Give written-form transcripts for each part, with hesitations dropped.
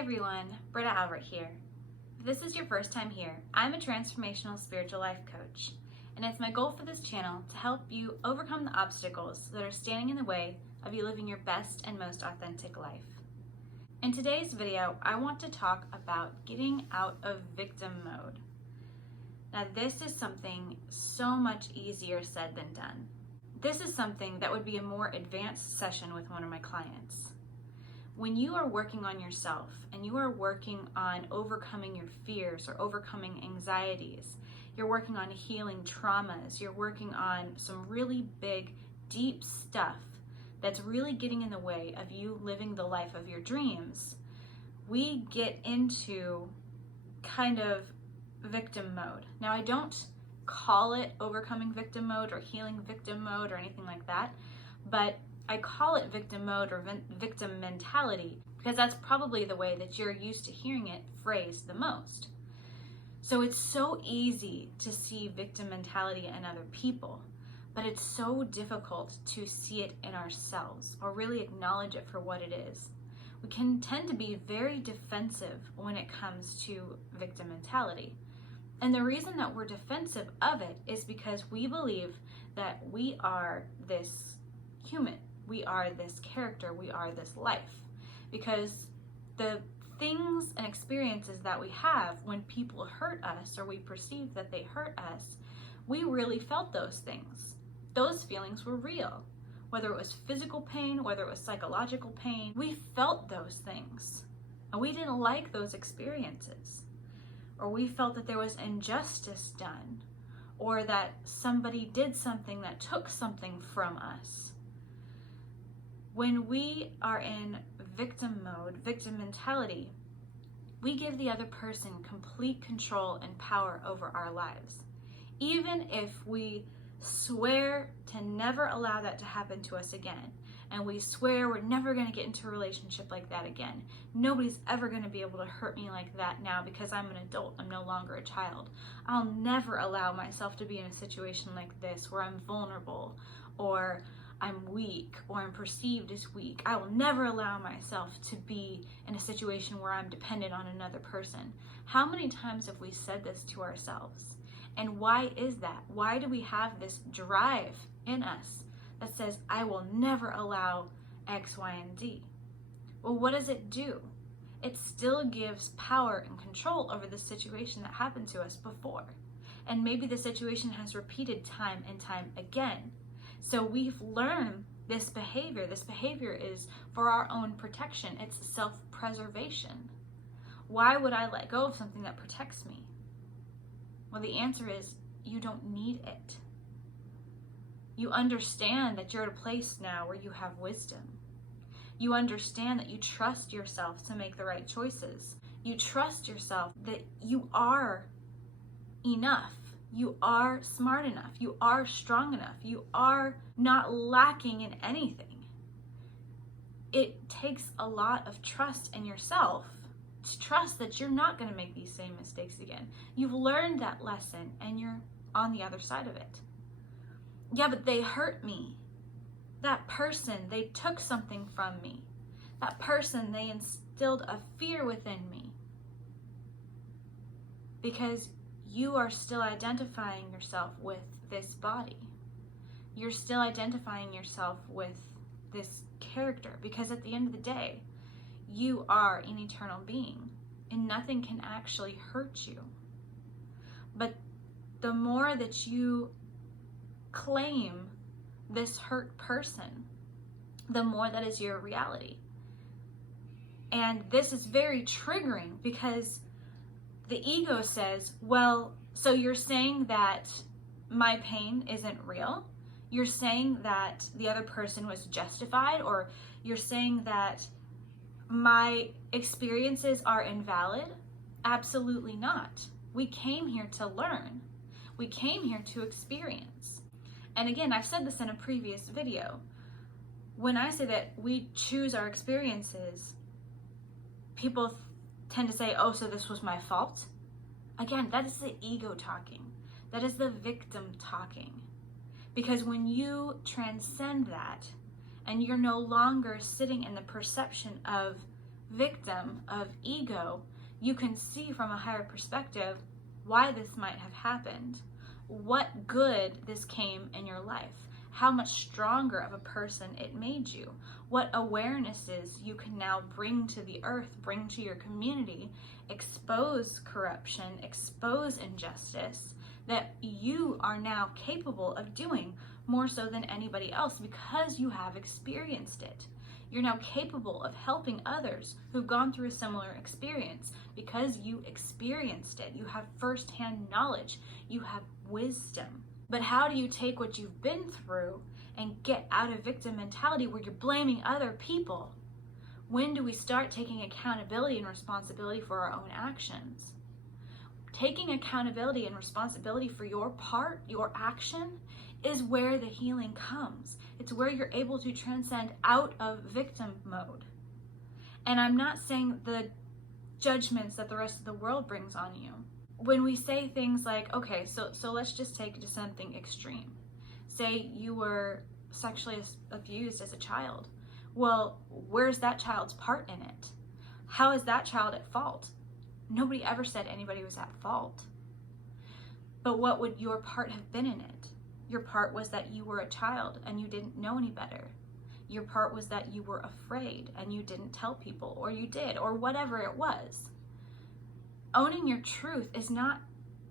everyone, Britta Albert here. If this is your first time here, I'm a transformational spiritual life coach, and it's my goal for this channel to help you overcome the obstacles that are standing in the way of you living your best and most authentic life. In today's video, I want to talk about getting out of victim mode. Now, this is something so much easier said than done. This is something that would be a more advanced session with one of my clients. When you are working on yourself and you are working on overcoming your fears or overcoming anxieties, you're working on healing traumas, you're working on some really big, deep stuff that's really getting in the way of you living the life of your dreams, we get into kind of victim mode. Now, I don't call it overcoming victim mode or healing victim mode or anything like that, but I call it victim mode or victim mentality because that's probably the way that you're used to hearing it phrased the most. So it's so easy to see victim mentality in other people, but it's so difficult to see it in ourselves or really acknowledge it for what it is. We can tend to be very defensive when it comes to victim mentality. And the reason that we're defensive of it is because we believe that we are this human. We are this character, we are this life. Because the things and experiences that we have when people hurt us or we perceive that they hurt us, we really felt those things. Those feelings were real. Whether it was physical pain, whether it was psychological pain, we felt those things. And we didn't like those experiences. Or we felt that there was injustice done, or that somebody did something that took something from us. When we are in victim mode, victim mentality, we give the other person complete control and power over our lives. Even if we swear to never allow that to happen to us again, and we swear we're never going to get into a relationship like that again. Nobody's ever going to be able to hurt me like that now because I'm an adult, I'm no longer a child. I'll never allow myself to be in a situation like this where I'm vulnerable, or I'm weak, or I'm perceived as weak. I will never allow myself to be in a situation where I'm dependent on another person. How many times have we said this to ourselves? And why is that? Why do we have this drive in us that says, I will never allow X, Y, and Z? Well, what does it do? It still gives power and control over the situation that happened to us before. And maybe the situation has repeated time and time again. So we've learned this behavior. This behavior is for our own protection. It's self-preservation. Why would I let go of something that protects me? Well, the answer is you don't need it. You understand that you're at a place now where you have wisdom. You understand that you trust yourself to make the right choices. You trust yourself that you are enough. You are smart enough. You are strong enough. You are not lacking in anything. It takes a lot of trust in yourself to trust that you're not going to make these same mistakes again. You've learned that lesson and you're on the other side of it. Yeah, but they hurt me. That person, they took something from me. That person, they instilled a fear within me. Because you are still identifying yourself with this body. You're still identifying yourself with this character, because at the end of the day, you are an eternal being and nothing can actually hurt you. But the more that you claim this hurt person, the more that is your reality. And this is very triggering because the ego says, well, so you're saying that my pain isn't real? You're saying that the other person was justified? Or you're saying that my experiences are invalid? Absolutely not. We came here to learn. We came here to experience. And again, I've said this in a previous video. When I say that we choose our experiences, people tend to say, oh, so this was my fault. Again, that is the ego talking. That is the victim talking. Because when you transcend that and you're no longer sitting in the perception of victim of ego, you can see from a higher perspective why this might have happened, what good this came in your life, how much stronger of a person it made you, what awarenesses you can now bring to the earth, bring to your community, expose corruption, expose injustice, that you are now capable of doing more so than anybody else because you have experienced it. You're now capable of helping others who've gone through a similar experience because you experienced it. You have firsthand knowledge. You have wisdom. But how do you take what you've been through and get out of victim mentality where you're blaming other people? When do we start taking accountability and responsibility for our own actions? Taking accountability and responsibility for your part, your action, is where the healing comes. It's where you're able to transcend out of victim mode. And I'm not saying the judgments that the rest of the world brings on you. When we say things like, okay, so let's just take it to something extreme. Say you were sexually abused as a child. Well, where's that child's part in it? How is that child at fault? Nobody ever said anybody was at fault. But what would your part have been in it? Your part was that you were a child and you didn't know any better. Your part was that you were afraid and you didn't tell people, or you did, or whatever it was. Owning your truth is not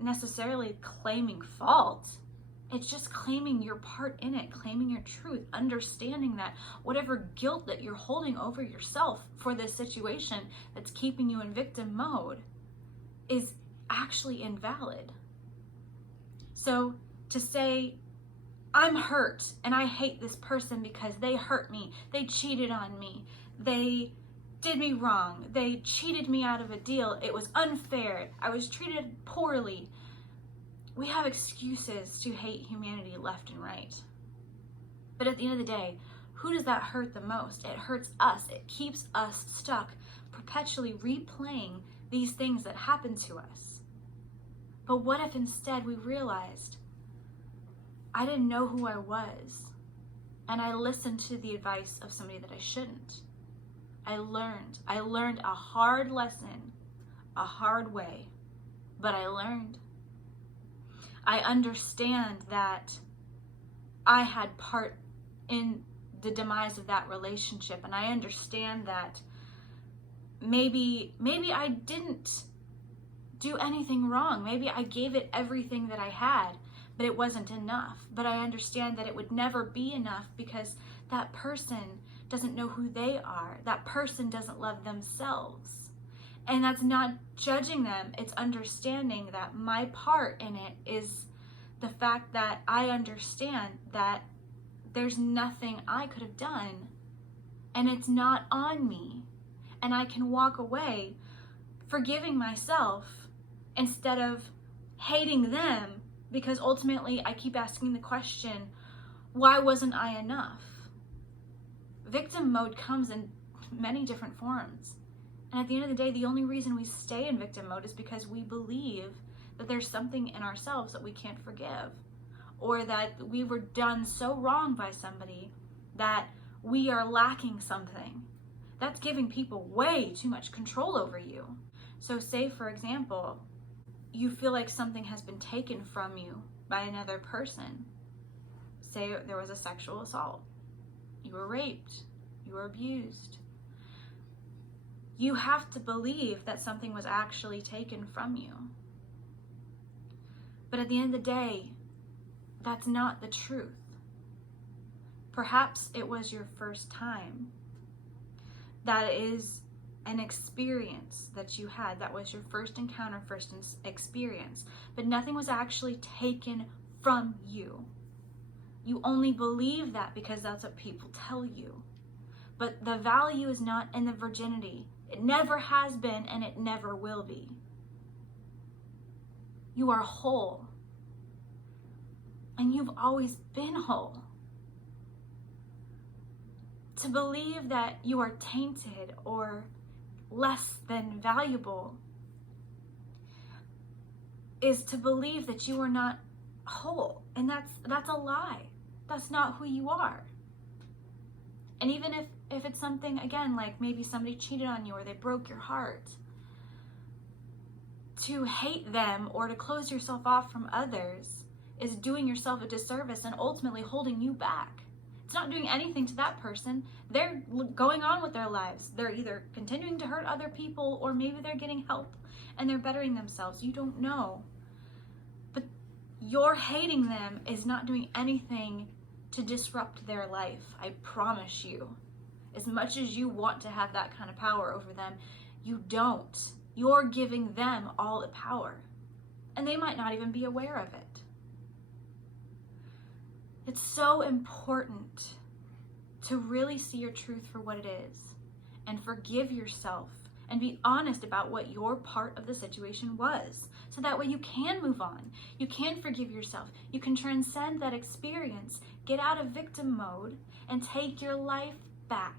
necessarily claiming fault. It's just claiming your part in it, claiming your truth, understanding that whatever guilt that you're holding over yourself for this situation that's keeping you in victim mode is actually invalid. So to say, I'm hurt and I hate this person because they hurt me, they cheated on me, they did me wrong, they cheated me out of a deal, it was unfair, I was treated poorly. We have excuses to hate humanity left and right. But at the end of the day, who does that hurt the most? It hurts us. It keeps us stuck, perpetually replaying these things that happen to us. But what if instead we realized, I didn't know who I was, and I listened to the advice of somebody that I shouldn't. I learned a hard lesson, a hard way, but I learned. I understand that I had part in the demise of that relationship, and I understand that maybe I didn't do anything wrong. Maybe I gave it everything that I had, but it wasn't enough. But I understand that it would never be enough because that person doesn't know who they are. That person doesn't love themselves. And that's not judging them. It's understanding that my part in it is the fact that I understand that there's nothing I could have done, and it's not on me. And I can walk away forgiving myself instead of hating them, because ultimately I keep asking the question, why wasn't I enough? Victim mode comes in many different forms. And at the end of the day, the only reason we stay in victim mode is because we believe that there's something in ourselves that we can't forgive, or that we were done so wrong by somebody that we are lacking something. That's giving people way too much control over you. So say, for example, you feel like something has been taken from you by another person. Say there was a sexual assault. You were raped. You were abused. You have to believe that something was actually taken from you. But at the end of the day, that's not the truth. Perhaps it was your first time. That is an experience that you had. That was your first encounter, experience. But nothing was actually taken from you. You only believe that because that's what people tell you. But the value is not in the virginity. It never has been, and it never will be. You are whole. And you've always been whole. To believe that you are tainted or less than valuable is to believe that you are not whole. And that's a lie. That's not who you are. And even if If it's something, again, like maybe somebody cheated on you or they broke your heart, to hate them or to close yourself off from others is doing yourself a disservice and ultimately holding you back. It's not doing anything to that person. They're going on with their lives. They're either continuing to hurt other people or maybe they're getting help and they're bettering themselves. You don't know. But your hating them is not doing anything to disrupt their life. I promise you. As much as you want to have that kind of power over them, you don't. You're giving them all the power. And they might not even be aware of it. It's so important to really see your truth for what it is and forgive yourself and be honest about what your part of the situation was. So that way you can move on. You can forgive yourself. You can transcend that experience, get out of victim mode, and take your life back.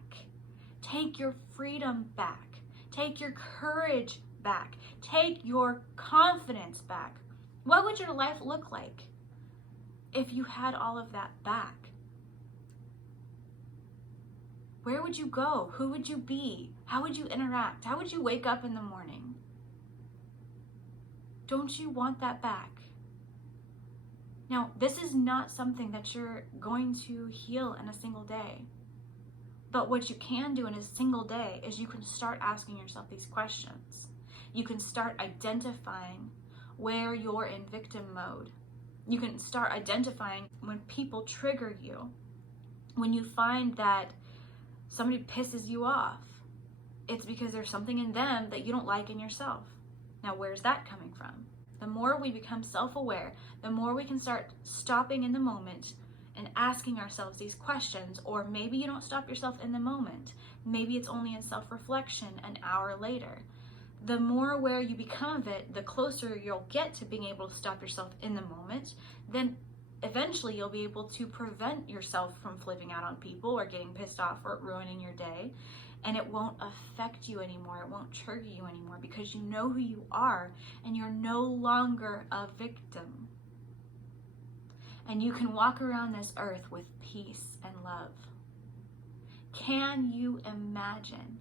Take your freedom back. Take your courage back. Take your confidence back. What would your life look like if you had all of that back? Where would you go? Who would you be? How would you interact? How would you wake up in the morning? Don't you want that back? Now, this is not something that you're going to heal in a single day. But what you can do in a single day is you can start asking yourself these questions. You can start identifying where you're in victim mode. You can start identifying when people trigger you. When you find that somebody pisses you off, it's because there's something in them that you don't like in yourself. Now, where's that coming from? The more we become self-aware, the more we can start stopping in the moment and asking ourselves these questions. Or maybe you don't stop yourself in the moment. Maybe it's only in self-reflection an hour later. The more aware you become of it, the closer you'll get to being able to stop yourself in the moment. Then eventually you'll be able to prevent yourself from flipping out on people or getting pissed off or ruining your day. And it won't affect you anymore. It won't trigger you anymore because you know who you are and you're no longer a victim. And you can walk around this earth with peace and love. Can you imagine?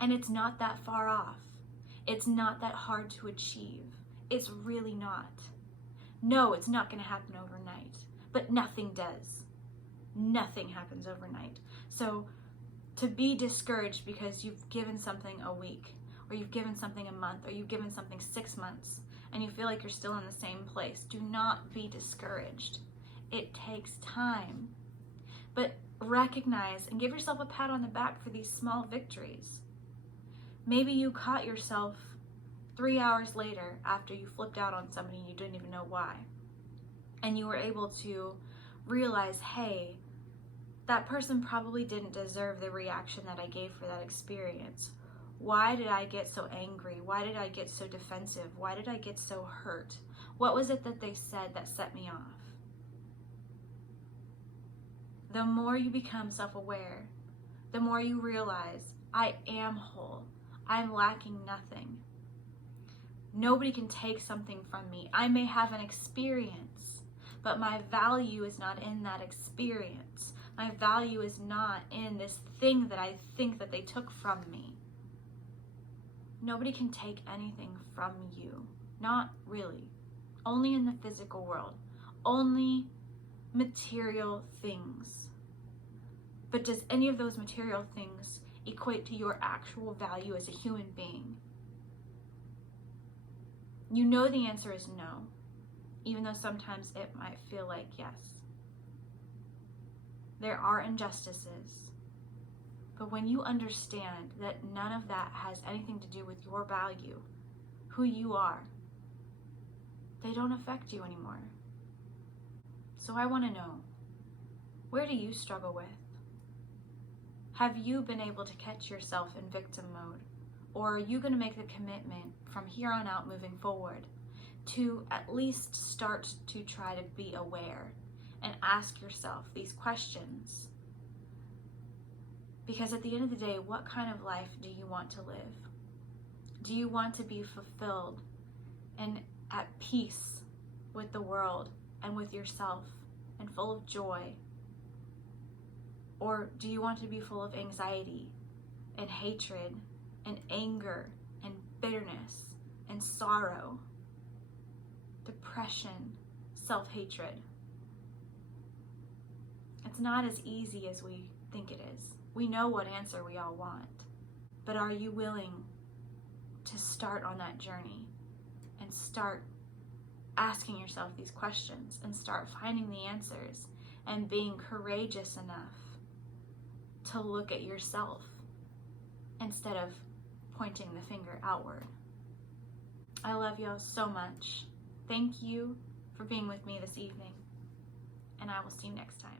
And it's not that far off. It's not that hard to achieve. It's really not. No, it's not going to happen overnight. But nothing does. Nothing happens overnight. So to be discouraged because you've given something a week, or you've given something a month, or you've given something 6 months, and you feel like you're still in the same place, do not be discouraged. It takes time. But recognize and give yourself a pat on the back for these small victories. Maybe you caught yourself 3 hours later after you flipped out on somebody and you didn't even know why. And you were able to realize, hey, that person probably didn't deserve the reaction that I gave for that experience. Why did I get so angry? Why did I get so defensive? Why did I get so hurt? What was it that they said that set me off? The more you become self-aware, the more you realize, I am whole. I'm lacking nothing. Nobody can take something from me. I may have an experience, but my value is not in that experience. My value is not in this thing that I think that they took from me. Nobody can take anything from you. Not really. Only in the physical world. Only material things. But does any of those material things equate to your actual value as a human being? You know the answer is no, even though sometimes it might feel like yes. There are injustices, but when you understand that none of that has anything to do with your value, who you are, they don't affect you anymore. So I want to know, where do you struggle with? Have you been able to catch yourself in victim mode? Or are you going to make the commitment from here on out moving forward to at least start to try to be aware and ask yourself these questions? Because at the end of the day, what kind of life do you want to live? Do you want to be fulfilled and at peace with the world and with yourself and full of joy? Or do you want to be full of anxiety and hatred and anger and bitterness and sorrow, depression, self-hatred? It's not as easy as we think it is. We know what answer we all want, but are you willing to start on that journey and start asking yourself these questions and start finding the answers and being courageous enough to look at yourself instead of pointing the finger outward? I love y'all so much. Thank you for being with me this evening, and I will see you next time.